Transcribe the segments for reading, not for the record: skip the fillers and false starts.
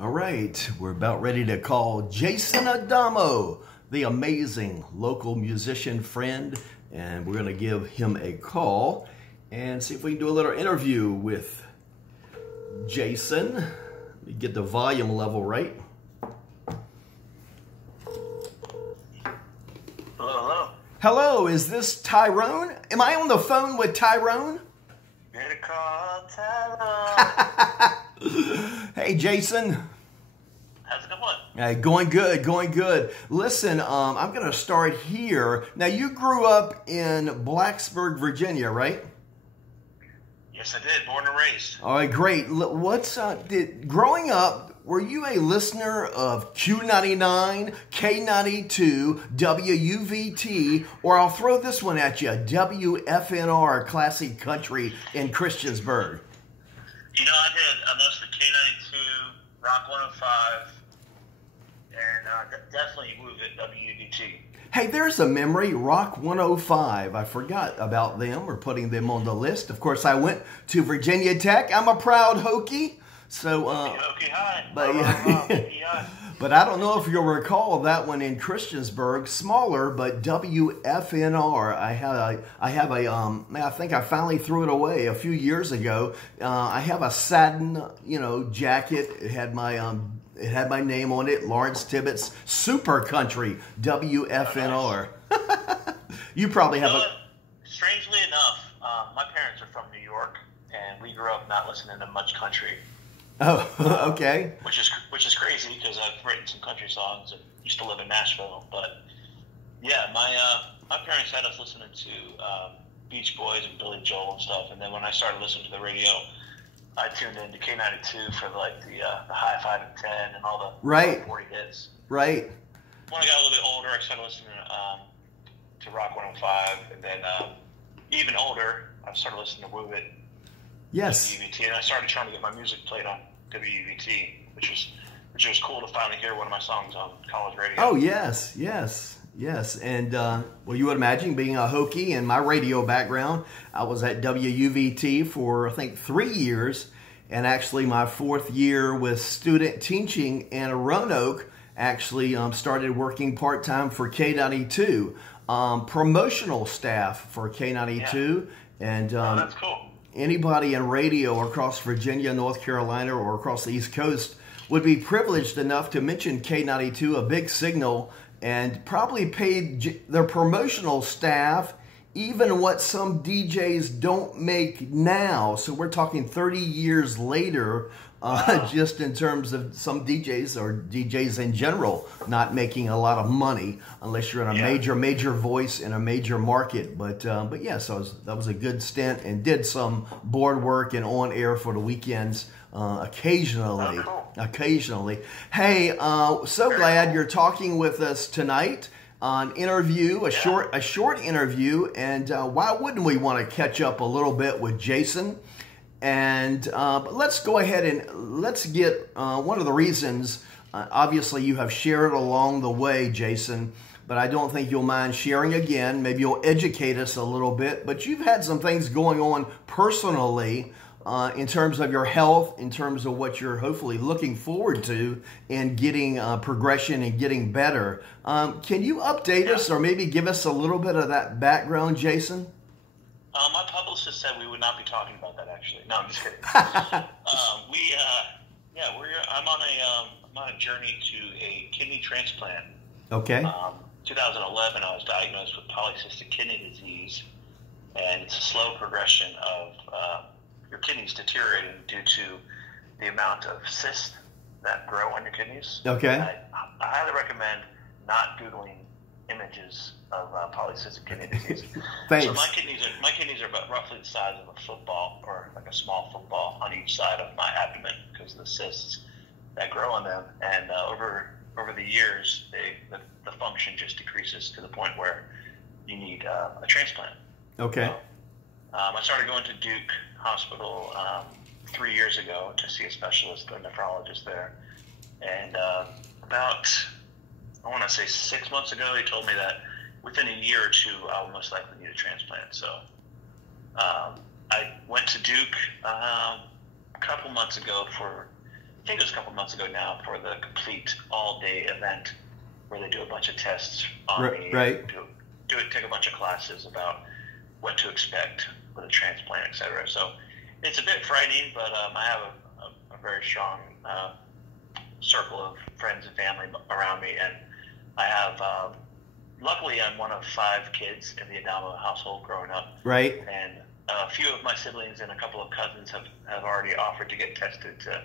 All right, we're about ready to call Jason ADAMO, the amazing local musician friend, and we're going to give him a call and see if we can do a little interview with Jason. Let me get the volume level right. Hello. Hello, is this Tyrone? Am I on the phone with Tyrone? Get a call, Tyrone. Hey, Jason. How's it going? Hey, going good, going good. Listen, I'm going to start here. Now, you grew up in Blacksburg, Virginia, right? Yes, I did. Born and raised. All right, great. Growing up, were you a listener of Q99, K92, WUVT, or I'll throw this one at you, WFNR, Classic Country in Christiansburg? You know, I did. I listened to K92, Rock 105, and definitely Move It, WUVT. Hey, there's a memory, Rock 105. I forgot about them or putting them on the list. Of course, I went to Virginia Tech. I'm a proud Hokie. So, Hokie high. but I don't know if you'll recall that one in Christiansburg, smaller, but WFNR. I think I finally threw it away a few years ago. I have a satin, jacket. It had my name on it, Lawrence Tibbetts, Super Country, WFNR. You probably have Strangely enough, my parents are from New York, and we grew up not listening to much country. Oh, okay. Which is crazy because I've written some country songs and used to live in Nashville. But yeah, my parents had us listening to Beach BOYZ and Billy Joel and stuff. And then when I started listening to the radio, I tuned into K92 for the high 5 and 10 and all the 40 hits. Right. When I got a little bit older, I started listening to Rock 105, and then even older, I started listening to Move It. Yes. WUVT, and I started trying to get my music played on WUVT, which was cool to finally hear one of my songs on college radio. Oh, yes. And, well, you would imagine being a Hokie and my radio background, I was at WUVT for, I think, 3 years, and actually my 4th year with student teaching in Roanoke, actually started working part-time for K92, promotional staff for K92, and that's cool. Anybody in radio across Virginia, North Carolina, or across the East Coast would be privileged enough to mention K92, a big signal, and probably paid their promotional staff even what some DJs don't make now. So we're talking 30 years later, just in terms of some DJs or DJs in general not making a lot of money unless you're in a major voice in a major market. But yeah, so that was a good stint, and did some board work and on air for the weekends occasionally. Occasionally. Hey, so glad you're talking with us tonight. An interview, a short interview, and why wouldn't we want to catch up a little bit with Jason? And but let's go ahead and let's get one of the reasons. Obviously, you have shared along the way, Jason, but I don't think you'll mind sharing again. Maybe you'll educate us a little bit. But you've had some things going on personally in terms of your health, in terms of what you're hopefully looking forward to in getting progression and getting better. Can you update us or maybe give us a little bit of that background, Jason? My publicist said we would not be talking about that, actually. No, I'm just kidding. I'm on a journey to a kidney transplant. Okay. 2011, I was diagnosed with polycystic kidney disease, and it's a slow progression of your kidneys deteriorating due to the amount of cysts that grow on your kidneys. Okay. I highly recommend not Googling images of polycystic kidney disease. Thanks. So my kidneys are about roughly the size of a football, or like a small football, on each side of my abdomen because of the cysts that grow on them. And over the years, the function just decreases to the point where you need a transplant. Okay. So, I started going to Duke Hospital 3 years ago to see a specialist, a nephrologist there. And about, I want to say 6 months ago, he told me that within a year or two, I'll most likely need a transplant. So I went to Duke a couple months ago for think it was a couple months ago now, for the complete all-day event where they do a bunch of tests on me. Right. Take a bunch of classes about what to expect with a transplant, et cetera. So it's a bit frightening, but I have a very strong circle of friends and family around me, and I have, luckily I'm one of 5 kids in the ADAMO household growing up. Right. And a few of my siblings and a couple of cousins have already offered to get tested to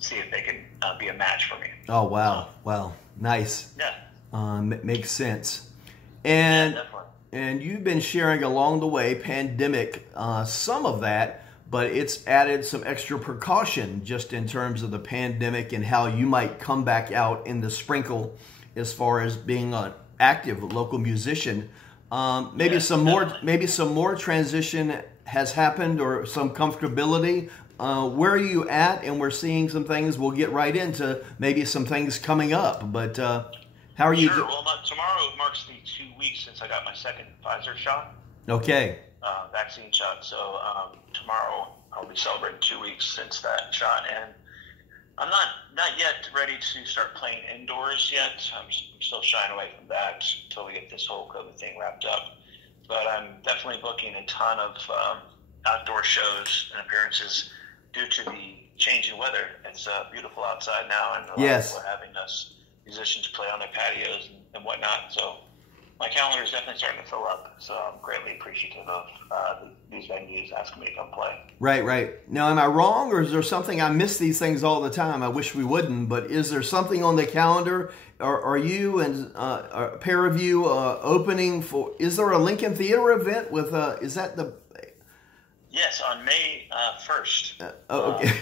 see if they can be a match for me. Oh, wow. Wow. Nice. Yeah. Makes sense. And, yeah, definitely. And you've been sharing along the way, pandemic, some of that, but it's added some extra precaution just in terms of the pandemic and how you might come back out in the sprinkle as far as being an active local musician. Maybe some more transition has happened, or some comfortability. Where are you at? And we're seeing some things. We'll get right into maybe some things coming up. But how are you? Sure. Well, tomorrow marks the 2 weeks since I got my second Pfizer shot. Okay. Vaccine shot. So tomorrow I'll be celebrating 2 weeks since that shot, and I'm not yet ready to start playing indoors yet. I'm still shying away from that until we get this whole COVID thing wrapped up. But I'm definitely booking a ton of outdoor shows and appearances due to the change in weather. It's beautiful outside now, and a lot of people are having us musicians play on their patios and whatnot. So my calendar is definitely starting to fill up. So I'm greatly appreciative of these venues asking me to come play. Right. Now, am I wrong, or is there something? I miss these things all the time. I wish we wouldn't, but is there something on the calendar? Are you and a pair of you opening for? Is there a Lincoln Theater event with? Is that the? Yes, on May 1st. Okay.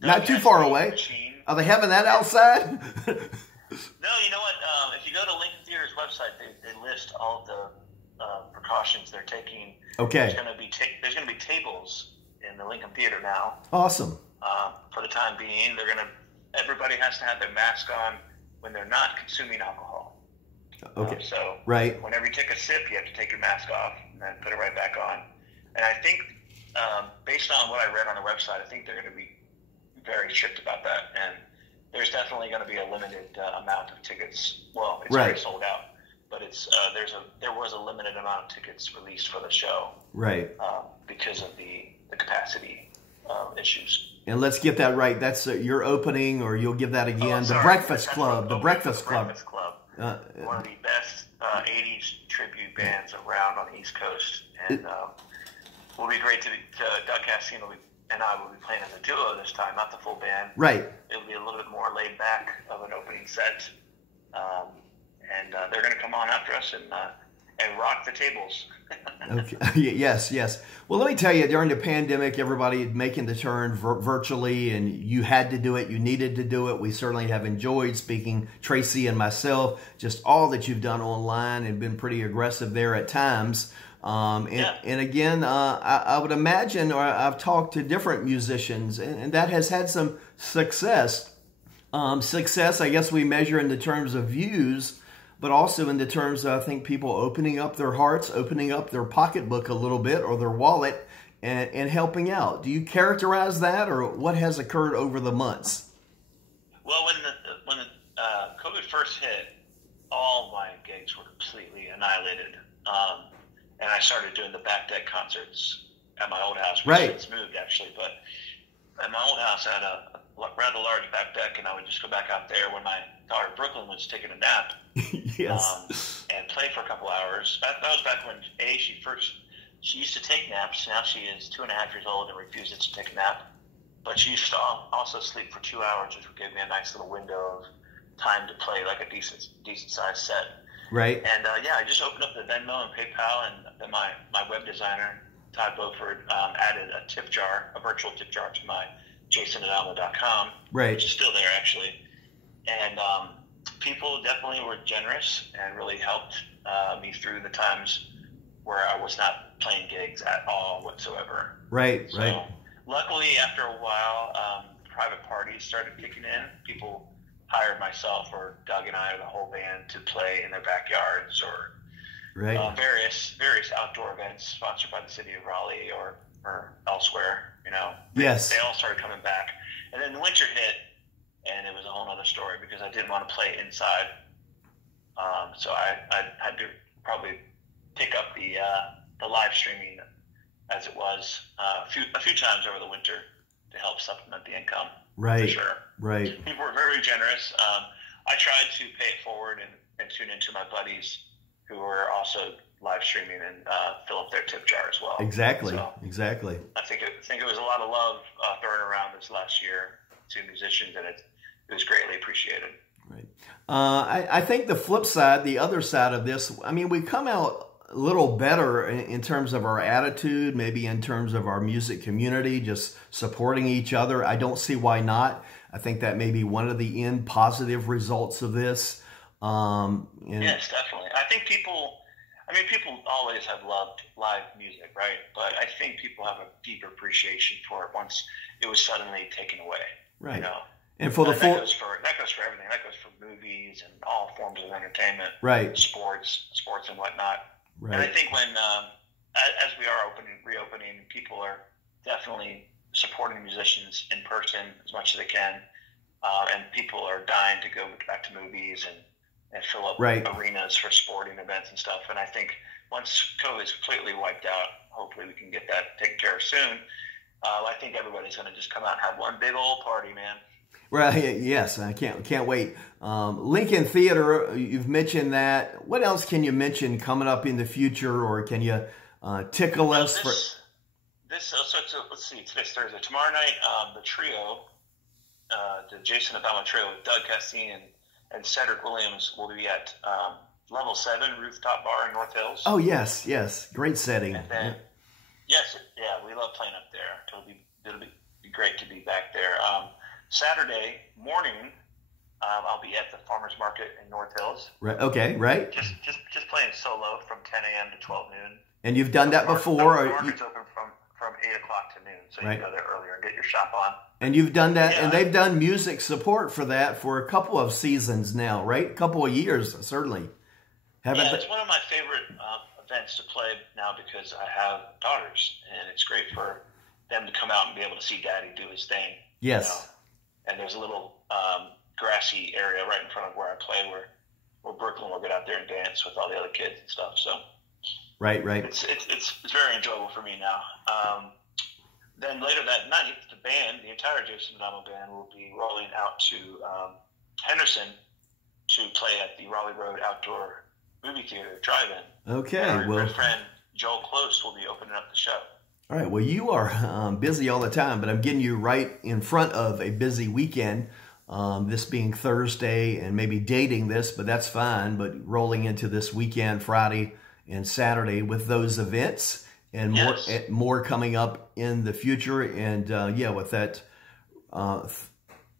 Not too far away. Machine. Are they having that outside? No, you know what? If you go to Lincoln Theater's website, they list all of the precautions they're taking. Okay. There's going to be tables in the Lincoln Theater now. Awesome. For the time being, everybody has to have their mask on when they're not consuming alcohol. Okay. So right. Whenever you take a sip, you have to take your mask off and then put it right back on. And I think, based on what I read on the website, I think they're going to be very strict about that. And there's definitely going to be a limited amount of tickets. Well, it's already sold out, but there was a limited amount of tickets released for the show, right? Because of the capacity issues. And let's get that right. That's your opening, or you'll give that again. The Breakfast Club. The Breakfast Club. One of the best 80s tribute bands around on the East Coast, and will be great to Doug Cassino and I will be playing as a duo this time, not the full band. Right. It'll be a little bit more laid back of an opening set, and they're going to come on after us and rock the tables. Okay. Yes. Well, let me tell you, during the pandemic, everybody making the turn virtually, and you had to do it. You needed to do it. We certainly have enjoyed speaking, Tracy and myself, just all that you've done online and been pretty aggressive there at times. And again, I would imagine, or I've talked to different musicians, and that has had some success. Success, I guess we measure in the terms of views, but also in the terms of, I think, people opening up their hearts, opening up their pocketbook a little bit, or their wallet, and helping out. Do you characterize that, or what has occurred over the months? Well, when COVID first hit, all my gigs were completely annihilated. And I started doing the back deck concerts at my old house. It's moved, actually, but at my old house, I had a rather large back deck, and I would just go back out there when my daughter Brooklyn was taking a nap. Yes. And play for a couple hours. That was back when she used to take naps. Now she is 2.5 years old and refuses to take a nap. But she used to also sleep for 2 hours, which would give me a nice little window of time to play like a decent sized set. Right. And I just opened up the Venmo and PayPal, and then my web designer, Todd Beaufort, added a tip jar, a virtual tip jar, to my jasonadamo.com, right, which is still there actually. And people definitely were generous and really helped me through the times where I was not playing gigs at all whatsoever. Right. Luckily, after a while, private parties started kicking in. People hired myself or Doug and I or the whole band to play in their backyards or various outdoor events sponsored by the city of Raleigh or elsewhere. Yes. They all started coming back. And then the winter hit, and it was a whole other story because I didn't want to play inside. So I had to probably pick up the live streaming as it was a few times over the winter to help supplement the income. Right. For sure. Right. People were very generous. I tried to pay it forward and tune into my buddies who were also live streaming and fill up their tip jar as well. Exactly. So exactly. I think it was a lot of love thrown around this last year to musicians, and it was greatly appreciated. Right. I think the flip side, the other side of this, I mean, we come out a little better in terms of our attitude, maybe in terms of our music community, just supporting each other. I don't see why not. I think that may be one of the end positive results of this. Yes, definitely. I think people always have loved live music, right? But I think people have a deeper appreciation for it once it was suddenly taken away. Right. You know? And for that goes for everything. That goes for movies and all forms of entertainment. Right. Sports and whatnot. Right. And I think when as we are reopening, people are definitely supporting musicians in person as much as they can, and people are dying to go back to movies and fill up arenas for sporting events and stuff. And I think once COVID is completely wiped out, hopefully we can get that taken care of soon. I think everybody's going to just come out and have one big old party, man. Right. Yes, I can't wait. Lincoln Theater, you've mentioned that. What else can you mention coming up in the future, or can you tickle us for? Let's see. Today's Thursday. Tomorrow night, the trio, the Jason ADAMO trio with Doug Castine and Cedric Williams will be at Level 7 Rooftop Bar in North Hills. Oh yes, great setting. And then, we love playing up there. It'll be great to be back there. Saturday morning, I'll be at the Farmers Market in North Hills. Right. Okay. Right. Just playing solo from 10 a.m. to 12 noon. And you've done that before. The market's open from 8 o'clock to noon, so you can go there earlier and get your shop on. And you've done that, and they've done music support for that for a couple of seasons now, right? A couple of years, certainly. It's one of my favorite events to play now because I have daughters, and it's great for them to come out and be able to see Daddy do his thing. Yes. You know? And there's a little grassy area right in front of where I play where Brooklyn will get out there and dance with all the other kids and stuff. So right. It's very enjoyable for me now. Then later that night, the entire Jason ADAMO band will be rolling out to Henderson to play at the Raleigh Road Outdoor Movie Theater Drive-In. Okay. Our good friend Joel Close will be opening up the show. All right. Well, you are busy all the time, but I'm getting you right in front of a busy weekend. This being Thursday, and maybe dating this, but that's fine. But rolling into this weekend, Friday and Saturday, with those events and more coming up in the future, and with that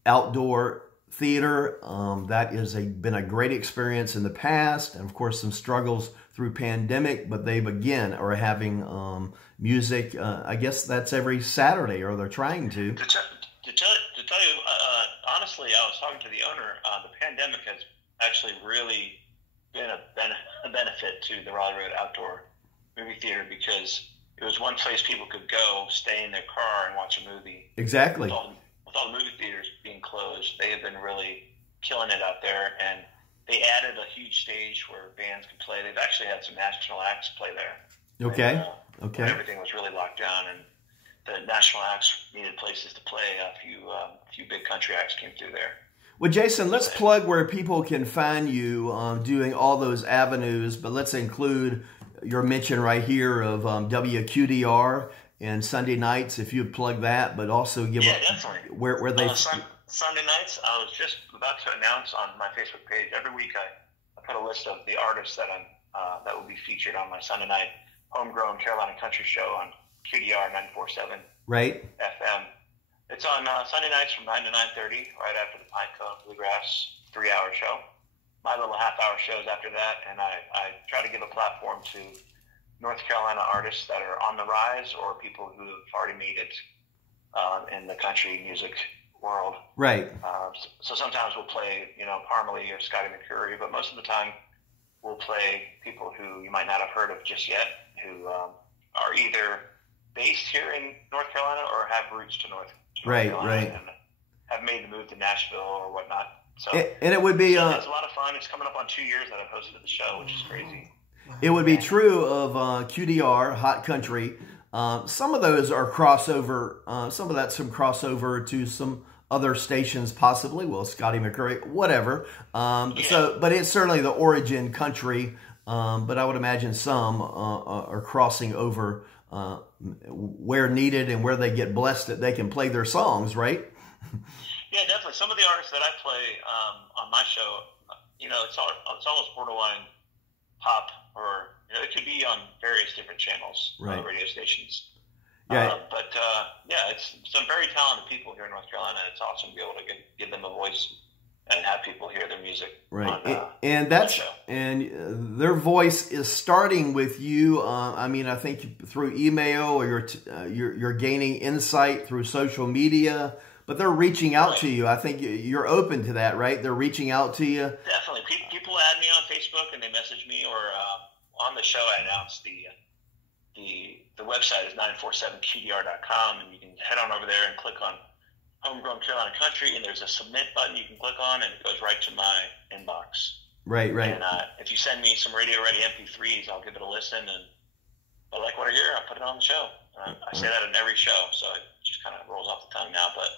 outdoor theater, that is been a great experience in the past, and of course some struggles through pandemic, but they've again are having music. I guess that's every Saturday, or they're trying to. To tell you, honestly, I was talking to the owner. The pandemic has actually really been a benefit to the Raleigh Road Outdoor Movie Theater because it was one place people could go, stay in their car, and watch a movie. Exactly. With all the movie theaters being closed, they have been really killing it out there, and they added a huge stage where bands can play. They've actually had some national acts play there. Okay. And, everything was really locked down, and the national acts needed places to play. A few big country acts came through there. Well, Jason, let's plug where people can find you doing all those avenues, but let's include your mention right here of WQDR and Sunday nights, if you'd plug that, but also give definitely. Where they... Sunday nights, I was just about to announce on my Facebook page. Every week I put a list of the artists that that will be featured on my Sunday night homegrown Carolina country show on QDR 94.7 FM. It's on Sunday nights from 9 to 9:30, right after the Pinecone Bluegrass 3-hour show. My little half-hour shows after that, and I try to give a platform to North Carolina artists that are on the rise or people who have already made it in the country music world. Right. So sometimes we'll play, Parmalee or Scotty McCreery, but most of the time we'll play people who you might not have heard of just yet, who are either based here in North Carolina or have roots to North Carolina. Right. have made the move to Nashville or whatnot. So and it would be it's a lot of fun. It's coming up on 2 years that I've hosted the show, which is crazy. It would be true of QDR, Hot Country. Some of those are crossover. Some of that's some crossover to some other stations, possibly. Well, Scotty McCurry, whatever. But it's certainly the origin country. But I would imagine some are crossing over where needed and where they get blessed that they can play their songs, right? Yeah, definitely. Some of the artists that I play on my show, it's almost borderline pop, or it could be on various different channels, right. Radio stations. Yeah. It's some very talented people here in North Carolina. It's awesome to be able to give them a voice and have people hear their music. Right, and their voice is starting with you. I think through email, or you're gaining insight through social media. But they're reaching out to you. I think you're open to that, right? They're reaching out to you. Definitely. People add me on Facebook and they message me, or on the show I announced the website is 947qdr.com, and you can head on over there and click on Homegrown Carolina Country, and there's a submit button you can click on, and it goes right to my inbox. Right. And if you send me some radio-ready MP3s, I'll give it a listen, and if I like what I hear, I'll put it on the show. I say that in every show, so it just kind of rolls off the tongue now. But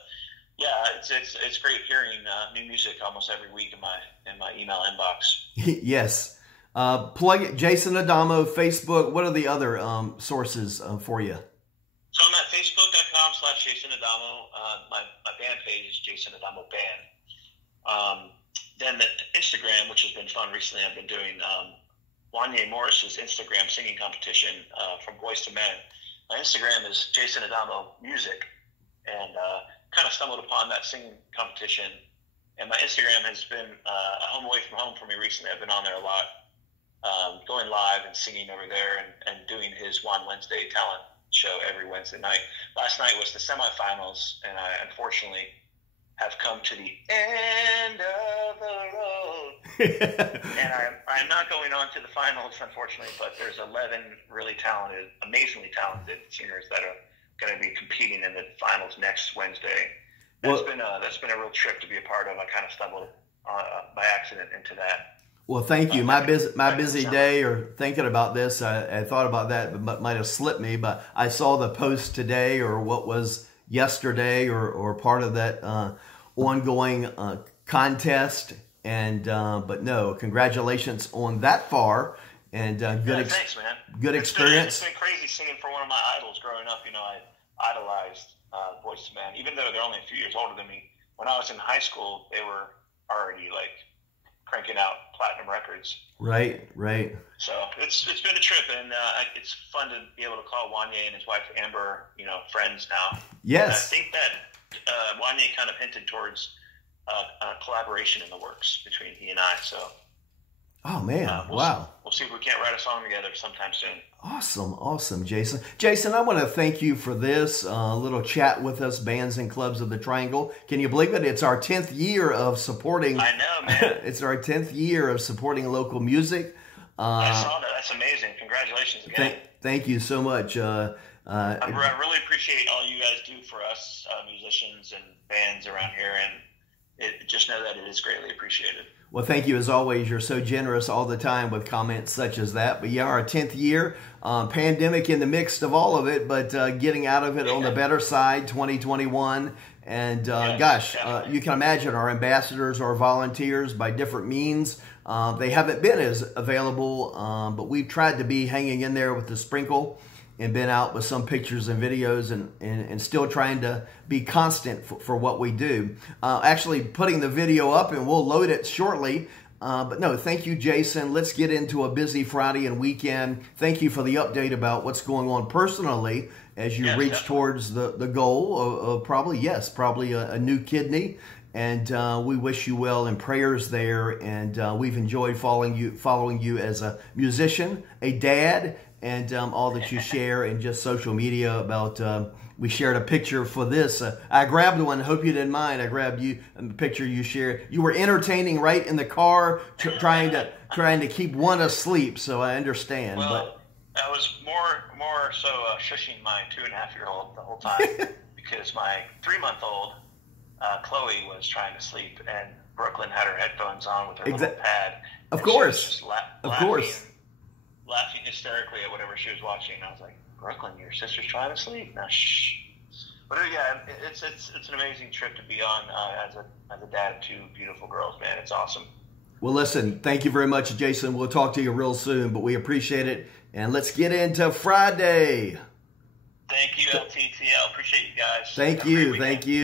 yeah, it's great hearing new music almost every week in my email inbox. Yes. Plug it, Jason Adamo, Facebook. What are the other sources for you? So I'm at facebook.com/Jason Adamo. My band page is Jason Adamo Band. Then the Instagram, which has been fun recently, I've been doing Wanye Morris's Instagram singing competition from BOYZ II Men. My Instagram is Jason Adamo Music, and kind of stumbled upon that singing competition. And my Instagram has been a home away from home for me recently. I've been on there a lot, going live and singing over there, and doing his One Wednesday talent show every Wednesday night. Last night was the semifinals, and I unfortunately have come to the end of the road. And I'm not going on to the finals, unfortunately, but there's 11 really talented, amazingly talented singers that are going to be competing in the finals next Wednesday. That's been a real trip to be a part of. I kind of stumbled by accident into that. Well, thank you. My busy day, or thinking about this, I thought about that, but might have slipped me. But I saw the post today, or what was yesterday, or part of that ongoing contest. And but no, congratulations on that far, and thanks, man. Good experience. It's been crazy singing for one of my idols growing up. I idolized BOYZ II Men, even though they're only a few years older than me. When I was in high school, they were already cranking out platinum records. Right. So it's been a trip, and it's fun to be able to call Wanye and his wife Amber, friends now. Yes. And I think that Wanye kind of hinted towards a collaboration in the works between he and I. So. Oh man! We'll see if we can't write a song together sometime soon. Awesome, Jason. Jason, I want to thank you for this little chat with us, Bands and Clubs of the Triangle. Can you believe it? It's our 10th year of supporting. I know, man. It's our 10th year of supporting local music. I saw that. That's amazing. Congratulations again. Thank you so much. I really appreciate all you guys do for us musicians and bands around here, and just know that it is greatly appreciated. Well, thank you as always. You're so generous all the time with comments such as that. But yeah, our 10th year, pandemic in the midst of all of it, but getting out of it on the better side, 2021. And you can imagine our ambassadors, our volunteers, by different means, they haven't been as available, but we've tried to be hanging in there with the sprinkle, and been out with some pictures and videos, and still trying to be constant for what we do. Actually putting the video up, and we'll load it shortly. But no, thank you, Jason. Let's get into a busy Friday and weekend. Thank you for the update about what's going on personally as you reach towards the goal of probably a new kidney. And we wish you well, and prayers there. And we've enjoyed following you as a musician, a dad, and all that you share in just social media about. We shared a picture for this. I grabbed one. Hope you didn't mind. I grabbed a picture you shared. You were entertaining right in the car, trying to keep one asleep. So I understand. Well, I was more so shushing my 2.5-year-old the whole time because my 3-month-old Chloe was trying to sleep, and Brooklyn had her headphones on with her little pad. Of course. She was just laughing hysterically at whatever she was watching. And I was like, Brooklyn, your sister's trying to sleep. Now, shh. But yeah, it's an amazing trip to be on as a dad of two beautiful girls, man. It's awesome. Well, listen, thank you very much, Jason. We'll talk to you real soon, but we appreciate it. And let's get into Friday. Thank you, LTTL. Appreciate you guys. Thank you.